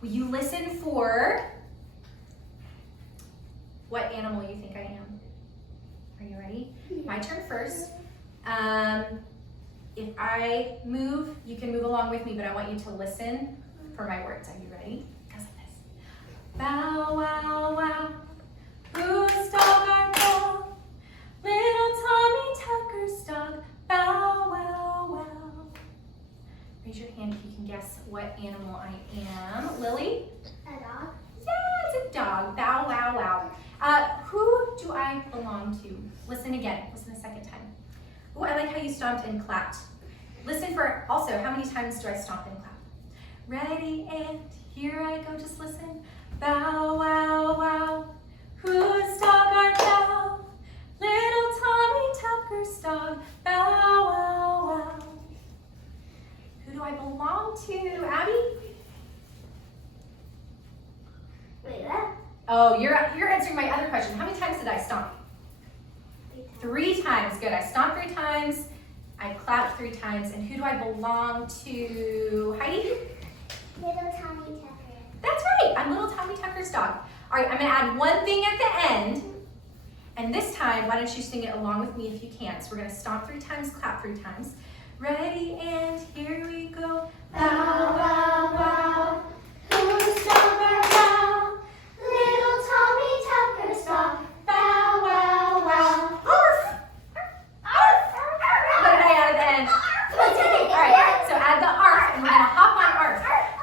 Will you listen for what animal you think I am? Are you ready? My turn first. If I move, you can move along with me, but I want you to listen for my words. Are you ready? It goes like this. Bow, wow, wow. Whose dog art thou? Little Tommy Tucker's dog. Bow, wow, wow. Raise your hand if you can guess what animal I am. Lily? A dog. Yeah, it's a dog. Bow, wow, wow. Who do I belong to? Listen again. Listen a second time. Oh, I like how you stomped and clapped. Listen for also, how many times do I stomp and clap? Ready, and here I go, just listen. Bow, wow, wow. Whose dog art thou? Little Tommy Tucker's dog. Bow, wow, wow. Who do I belong to? Abby? Wait, what? Oh, you're answering my other question. How many times did I stomp? 3 times. Good. I stomped 3 times. I clapped 3 times. And who do I belong to? Heidi? Little Tommy Tucker. That's right. I'm little Tommy Tucker's dog. All right, I'm going to add one thing at the end. And this time, why don't you sing it along with me if you can. So we're going to stomp 3 times, clap 3 times. Ready, and here we go. Bow, wow, wow. Whose dog art thou? Little Tommy Tucker's dog. Bow, wow, wow. Arf! Arf! What did I add at the end? All right, so add the arf, and we're going to hop on arf.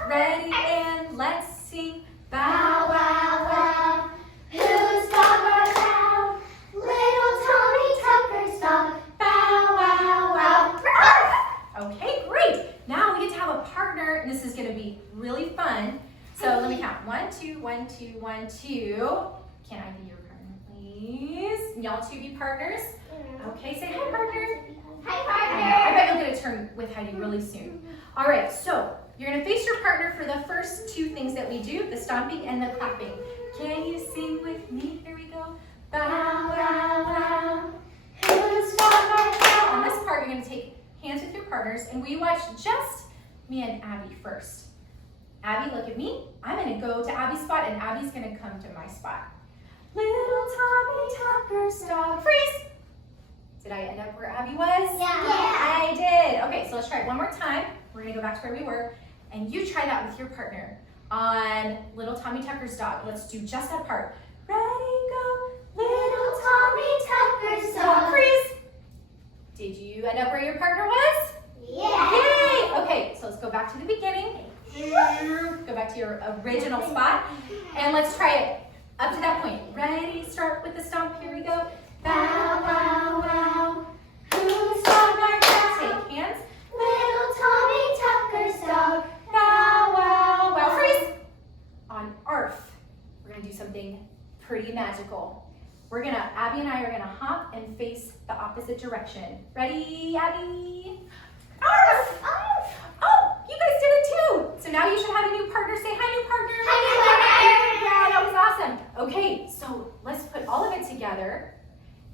Ready, and let's sing. Bow, wow, wow. Whose dog art thou? Little Tommy Tucker's dog. Bow, wow, wow. Arf! Okay, great. Now we get to have a partner, and this is going to be really fun. So let me count. 1, 2, 1, 2, 1, 2. Can I be your partner, please? And y'all 2 be partners. Okay, say hi, partner. Hi, partner. I bet you'll get a turn with Heidi really soon. All right, so you're going to face your partner for the first 2 things that we do, the stomping and the clapping. Can you sing with me? Here we go. Bow, wow, wow. Whose dog art thou? On this part, you're going to take hands with your partners, and we watch just me and Abby first. Abby, look at me. I'm going to go to Abby's spot, and Abby's going to come to my spot. Little Tommy Tucker's dog. Freeze! Did I end up where Abby was? Yeah. I did. Okay, so let's try it one more time. We're going to go back to where we were, and you try that with your partner on Little Tommy Tucker's dog. Let's do just that part. Ready, go. Little Tommy Tucker's dog. Freeze! Did you end up where your partner was? Yeah. Yay! Okay, so let's go back to the beginning. Go back to your original spot. And let's try it up to that point. Ready? Start with the stomp. Here we go. Bow, wow, wow. Whose dog art thou? Take hands. Little Tommy Tucker's dog. Bow, wow, wow. Freeze! On arf, we're going to do something pretty magical. Abby and I are going to hop and face the opposite direction. Ready, Abby? Arf! Arf! Oh, you guys did it too. So now you should have a new partner. Say hi, new partner. Hi, Yeah, that was awesome. Okay, so let's put all of it together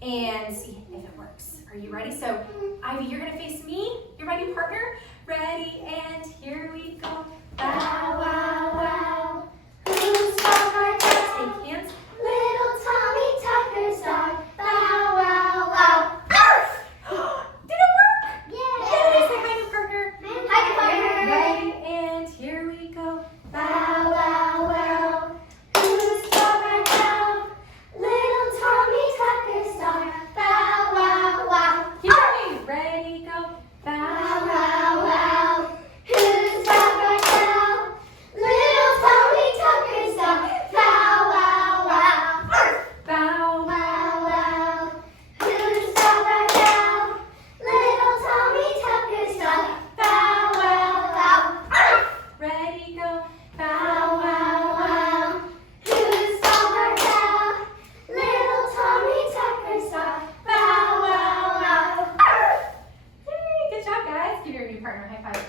and see if it works. Are you ready? So, Ivy, you're going to face me. You're my new partner. Ready, and here we go. Bow, wow, wow. Whose dog art thou? Take hands. Little Tommy Tucker's dog. Bow, wow, wow. Arf! Did it work? Yeah. Say hi, new partner. Hi, partner. Ready, and here we go. Bow, wow, wow. Whose dog art thou? Little Tommy Tucker's dog. Bow, wow, wow. Keep going. Ready, go. Bow, wow, wow. Whose dog art thou? Little Tommy Tucker's dog. Bow, wow, wow. Arf! Bow, wow, wow. Whose dog art thou? Little Tommy Tucker's dog. Bow, wow, wow. Arf! Ready, go. Bow, wow, wow. Whose dog art thou? Little Tommy Tucker's dog. Bow, wow, wow. Arf! Hey, good job, guys. Give your new partner a high five.